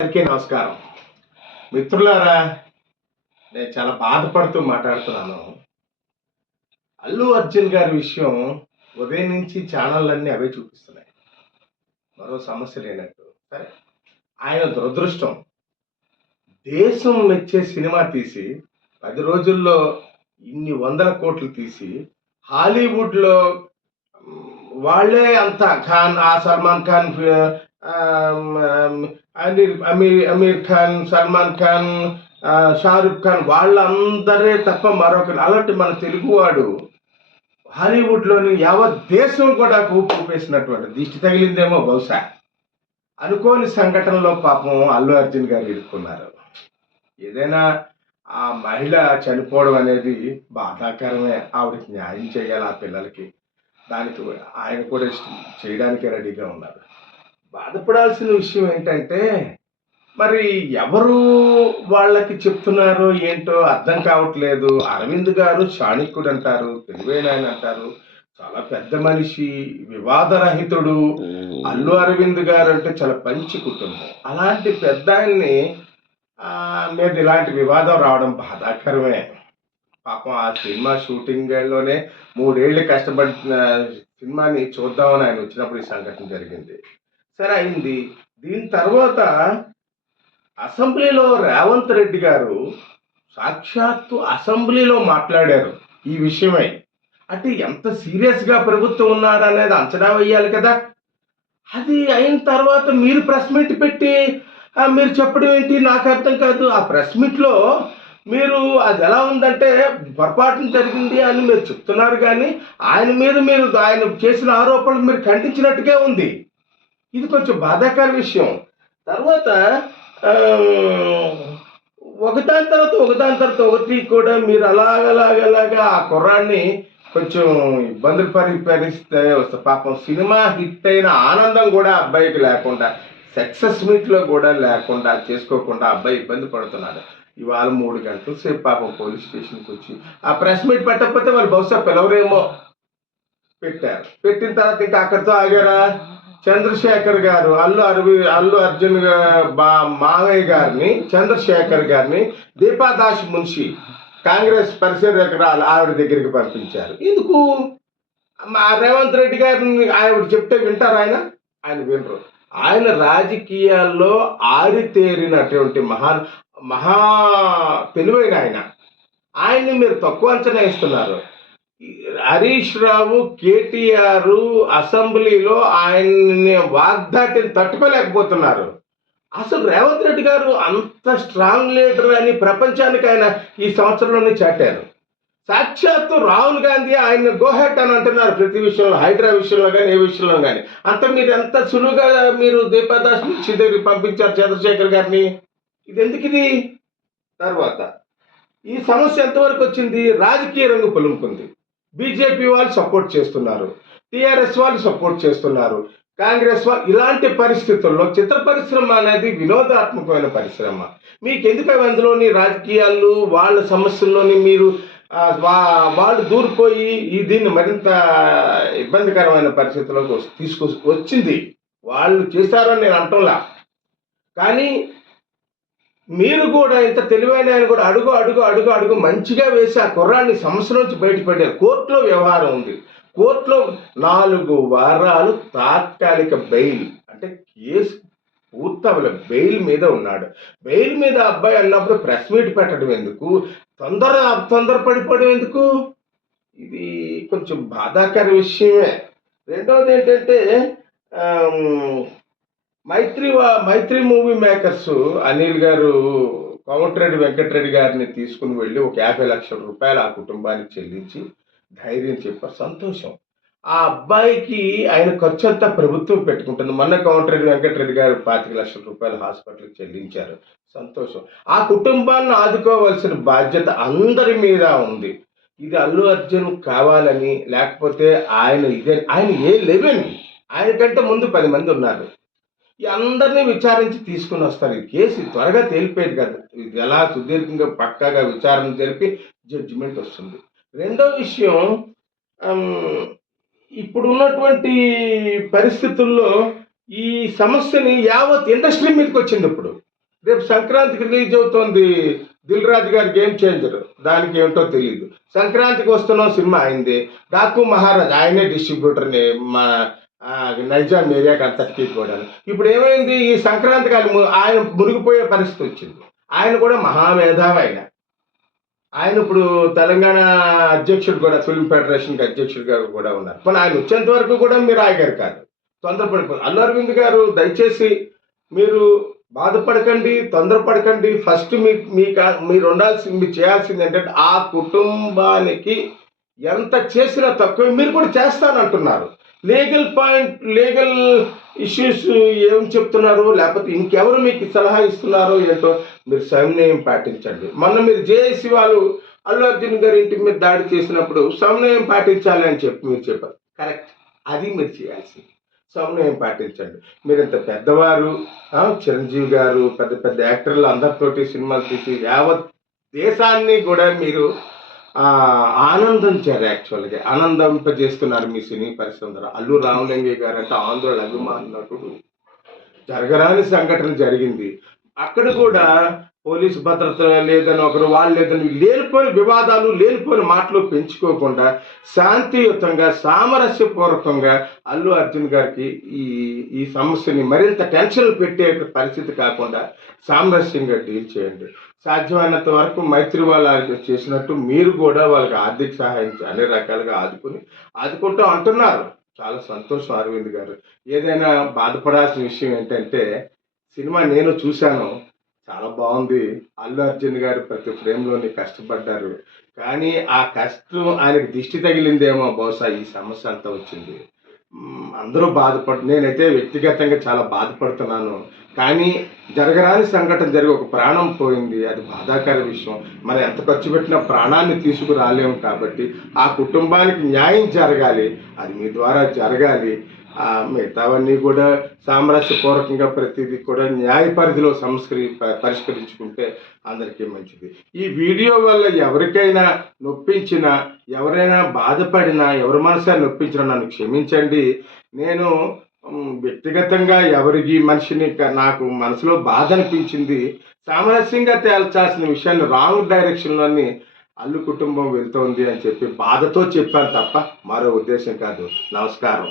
అందరికీ నమస్కారం. మిత్రులారా నేను చాలా బాధపడుతూ మాట్లాడుతున్నాను. అల్లు అర్జున్ గారి విషయం ఉదయం నుంచి ఛానళ్ళన్నీ అవే చూపిస్తున్నాయి. మరో సమస్య లేనట్టు. సరే ఆయన దురదృష్టం. దేశం మెచ్చే సినిమా తీసి పది రోజుల్లో ఇన్ని వందల కోట్లు తీసి హాలీవుడ్లో వాళ్ళే అంత ఖాన్ ఆ సల్మాన్ ఖాన్ అమీర్ అమీర్ అమీర్ ఖాన్ సల్మాన్ ఖాన్ షారుఖ్ ఖాన్ వాళ్ళందరే తప్ప మరొకరు. అలాంటి మన తెలుగువాడు హాలీవుడ్లోని యావత్ దేశం కూడా కూపు దిష్టి తగిలిందేమో బహుశా. అనుకోని సంఘటనలో పాపం అల్లు అర్జున్ గారు ఇరుక్కున్నారు. ఏదైనా ఆ మహిళ చనిపోవడం అనేది బాధాకరమే. ఆవిడకి న్యాయం చేయాలి ఆ పిల్లలకి. దానికి ఆయన కూడా ఇష్టం చేయడానికి రెడీగా ఉన్నారు. బాధపడాల్సిన విషయం ఏంటంటే మరి ఎవరు వాళ్ళకి చెప్తున్నారో ఏంటో అర్థం కావట్లేదు. అరవింద్ గారు చాణక్యుడు అంటారు తెలివైన అంటారు. చాలా పెద్ద మనిషి వివాదరహితుడు. అల్లు అరవింద్ గారు అంటే చాలా మంచి కుటుంబం. అలాంటి పెద్ద ఆయన్ని మీద ఇలాంటి వివాదం రావడం బాధాకరమే. పాపం ఆ సినిమా షూటింగ్లోనే మూడేళ్ళు కష్టపడిన సినిమాని చూద్దామని ఆయన వచ్చినప్పుడు ఈ సంఘటన జరిగింది. సరే అయింది దీని తర్వాత అసెంబ్లీలో రేవంత్ రెడ్డి గారు సాక్షాత్తు అసెంబ్లీలో మాట్లాడారు ఈ విషయమై. అంటే ఎంత సీరియస్గా ప్రభుత్వం ఉన్నారనేది అంచనా వేయాలి కదా. అది అయిన తర్వాత మీరు ప్రెస్ మీట్ పెట్టి మీరు చెప్పడం ఏంటి? నాకు అర్థం కాదు. ఆ ప్రెస్ మీట్లో మీరు అది ఎలా ఉందంటే పొరపాటున జరిగింది అని మీరు చెప్తున్నారు కానీ ఆయన మీద మీరు ఆయన చేసిన ఆరోపణలు మీరు ఖండించినట్టుగా ఉంది. ఇది కొంచెం బాధాకర విషయం. తర్వాత ఒకదాని తర్వాత ఒకదాని తర్వాత ఒకటి కూడా మీరు అలాగలాగలాగా ఆ కుర్రాన్ని కొంచెం ఇబ్బందులు పరి పరిస్తే వస్తే పాపం సినిమా హిట్ అయిన ఆనందం కూడా అబ్బాయికి లేకుండా సక్సెస్ మీట్లో కూడా లేకుండా చేసుకోకుండా అబ్బాయి ఇబ్బంది పడుతున్నాడు. ఇవాళ మూడు గంటల సేపు పాపం పోలీస్ స్టేషన్కి వచ్చి ఆ ప్రెస్ మీట్ పెట్టకపోతే వాళ్ళు బహుశా పిలవరేమో పెట్టారు. పెట్టిన తర్వాత ఇంకా అక్కడితో ఆగారా చంద్రశేఖర్ గారు అల్లు అరవి అల్లు అర్జున్ బా మావయ్య గారిని చంద్రశేఖర్ గారిని దీపాదాస్ మున్షి కాంగ్రెస్ పరిశీలకురాలు ఆవిడ దగ్గరికి పంపించారు. ఎందుకు? మా రేవంత్ రెడ్డి గారిని ఆవిడ చెప్తే వింటారు ఆయన? ఆయన వినరు. ఆయన రాజకీయాల్లో ఆరితేరినటువంటి మహా మహా తెలివైన ఆయన. ఆయన్ని మీరు తక్కువ అంచనా ఇస్తున్నారు హరీష్ రావు కేటీఆర్ అసెంబ్లీలో ఆయన్ని వాగ్దాటిని తట్టుకోలేకపోతున్నారు. అసలు రేవంత్ రెడ్డి గారు అంత స్ట్రాంగ్ లీడర్ అని ప్రపంచానికి ఆయన ఈ సంవత్సరంలోనే చాటారు. సాక్షాత్తు రాహుల్ గాంధీ ఆయన గోహెట్ అని అంటున్నారు ప్రతి విషయంలో హైడ్రా విషయంలో కానీ ఏ విషయంలో కానీ అంత మీరు ఎంత సులువుగా మీరు దీపాదాస్ నుంచి దగ్గరికి పంపించారు చంద్రశేఖర్ గారిని? ఇది ఎందుకు ఇది? తర్వాత ఈ సమస్య ఎంతవరకు వచ్చింది? రాజకీయ రంగు పొలుముకుంది. బీజేపీ వాళ్ళు సపోర్ట్ చేస్తున్నారు టీఆర్ఎస్ వాళ్ళు సపోర్ట్ చేస్తున్నారు కాంగ్రెస్ వాళ్ళు ఇలాంటి పరిస్థితుల్లో చిత్ర పరిశ్రమ అనేది వినోదాత్మకమైన పరిశ్రమ. మీకు ఎందుకు అందులోని రాజకీయాలు వాళ్ళ సమస్యల్లోని మీరు వా- వాళ్ళు దూరిపోయి ఈ దీన్ని మరింత ఇబ్బందికరమైన పరిస్థితుల్లోకి తీసుకొచ్చింది వచ్చింది. వాళ్ళు చేశారని నేను అంటంలా. కానీ మీరు కూడా ఇంత తెలివైన ఆయన కూడా అడుగు అడుగు అడుగు అడుగు మంచిగా వేసి ఆ కుర్రాన్ని సమస్య నుంచి బయటపడ్డారు కోర్టులో వ్యవహారం ఉంది. కోర్టులో నాలుగు వారాలు తాత్కాలిక బెయిల్ అంటే కేసు పూర్తవల బెయిల్ మీద ఉన్నాడు. బెయిల్ మీద అబ్బాయి అన్నప్పుడు ప్రెస్ మీట్ పెట్టడం ఎందుకు? తొందర తొందర పడిపోవడం ఎందుకు? ఇది కొంచెం బాధాకర విషయమే. రెండవది ఏంటంటే మైత్రి వా- మైత్రి మూవీ మేకర్స్ అనిల్ గారు కోమటిరెడ్డి వెంకటరెడ్డి గారిని తీసుకుని వెళ్ళి ఒక యాభై లక్షల రూపాయలు ఆ కుటుంబానికి చెల్లించి ధైర్యం చెప్పారు. సంతోషం. ఆ అబ్బాయికి ఆయన ఖర్చు అంతా ప్రభుత్వం పెట్టుకుంటుంది. మొన్న కోమటిరెడ్డి వెంకటరెడ్డి గారు పాతిక లక్షల రూపాయలు హాస్పిటల్కి చెల్లించారు. సంతోషం. ఆ కుటుంబాన్ని ఆదుకోవాల్సిన బాధ్యత అందరి మీద ఉంది. ఇది అల్లు అర్జున్ కావాలని లేకపోతే ఆయన ఇదే ఆయన ఏ లెవెన్? ఆయన కంటే ముందు పది మంది ఉన్నారు. అందరినీ విచారించి తీసుకుని వస్తారు. ఈ కేసు త్వరగా తేలిపోయేది కదా. ఇది ఎలా సుదీర్ఘంగా పక్కాగా విచారణ జరిపి జడ్జిమెంట్ వస్తుంది. రెండో విషయం ఇప్పుడు ఉన్నటువంటి పరిస్థితుల్లో ఈ సమస్యని యావత్ ఇండస్ట్రీ మీదకి వచ్చింది ఇప్పుడు. రేపు సంక్రాంతికి రిలీజ్ అవుతోంది దిల్ రాజు గారి గేమ్ చేంజర్. దానికి ఏంటో తెలియదు సంక్రాంతికి వస్తున్న సినిమా అయింది. డాకు మహారాజ్ ఆయనే డిస్ట్రిబ్యూటర్ని మా నైజాం ఏరియాకి అంతటికీ కూడా ఇప్పుడు ఏమైంది? ఈ సంక్రాంతి కాలం ఆయన మునిగిపోయే పరిస్థితి వచ్చింది. ఆయన కూడా మహామేధావి ఆయన. ఆయన ఇప్పుడు తెలంగాణ అధ్యక్షుడు కూడా ఫిల్మ్ ఫెడరేషన్కి అధ్యక్షుడు గారు కూడా ఉన్నారు. కానీ ఆయన వచ్చేంత వరకు కూడా మీరు ఆగారు కాదు. తొందరపడిపోయి అల్లు అరవింద్ గారు దయచేసి మీరు బాధపడకండి తొందరపడకండి. ఫస్ట్ మీ మీ మీరు ఉండాల్సింది మీరు చేయాల్సింది ఏంటంటే ఆ కుటుంబానికి ఎంత చేసినా తక్కువ. మీరు కూడా చేస్తానంటున్నారు. లీగల్ పాయింట్ లీగల్ ఇష్యూస్ ఏం చెప్తున్నారు? లేకపోతే ఇంకెవరు మీకు సలహా ఇస్తున్నారో ఏంటో మీరు సమన్వయం పాటించండి. మొన్న మీరు జేఏసీ వాళ్ళు అల్లు అర్జున్ గారి ఇంటి మీద దాడి చేసినప్పుడు సమన్వయం పాటించాలి అని చెప్పి మీరు చెప్పారు. కరెక్ట్ అది మీరు చేయాల్సింది. సమన్వయం పాటించండి. మీరు ఇంత పెద్దవారు చిరంజీవి గారు పెద్ద పెద్ద యాక్టర్లు అందరితోటి సినిమాలు తీసి యావత్ దేశాన్ని కూడా మీరు ఆనందించారు యాక్చువల్గా. ఆనందింపజేస్తున్నారు మీ సినీ పరిశ్రమ ద్వారా అల్లు రామలింగయ్య గారు అంటే ఆంధ్రుల అభిమాన నటుడు జరగరాని సంఘటన జరిగింది. అక్కడ కూడా పోలీసు భద్రత లేదని ఒకరు వాళ్ళు లేదని లేనిపోని వివాదాలు లేనిపోని మాటలు పెంచుకోకుండా శాంతియుతంగా సామరస్యపూర్వకంగా అల్లు అర్జున్ గారికి ఈ ఈ సమస్యని మరింత టెన్షన్ పెట్టే పరిస్థితి కాకుండా సామరస్యంగా డీల్ చేయండి. సాధ్యమైనంత వరకు మైత్రి వాళ్ళు చేసినట్టు మీరు కూడా వాళ్ళకి ఆర్థిక సహాయం అన్ని రకాలుగా ఆదుకుని ఆదుకుంటూ అంటున్నారు. చాలా సంతోషం అరవింద్ గారు. ఏదైనా బాధపడాల్సిన విషయం ఏంటంటే సినిమా నేను చూశాను. చాలా బాగుంది. అల్లు అర్జున్ గారు ప్రతి ఫ్రేమ్లోని కష్టపడ్డారు. కానీ ఆ కష్టం ఆయనకు దిష్టి తగిలిందేమో బహుశా ఈ సమస్య అంతా వచ్చింది. అందరూ బాధపడు నేనైతే వ్యక్తిగతంగా చాలా బాధపడుతున్నాను. కానీ జరగరాని సంఘటన జరిగి ఒక ప్రాణం పోయింది. అది బాధాకర విషయం. మనం ఎంత ఖర్చు పెట్టినా ప్రాణాన్ని తీసుకురాలేము కాబట్టి ఆ కుటుంబానికి న్యాయం జరగాలి. అది మీ ద్వారా జరగాలి. మిగతావన్నీ కూడా సామరస్యపూర్వకంగా ప్రతిదీ కూడా న్యాయ పరిధిలో సంస్కరి ప- పరిష్కరించుకుంటే అందరికీ మంచిది. ఈ వీడియో వల్ల ఎవరికైనా నొప్పించినా ఎవరైనా బాధపడినా ఎవరి మనసా నొప్పించినా నన్ను క్షమించండి. నేను వ్యక్తిగతంగా ఎవరికి మనిషిని నాకు మనసులో బాధ అనిపించింది. సామరస్యంగా తేల్చాల్సిన విషయాన్ని రాంగ్ డైరెక్షన్లోని అల్లు కుటుంబం వెళ్తోంది అని చెప్పి బాధతో చెప్పాను తప్ప మరో ఉద్దేశం కాదు. నమస్కారం.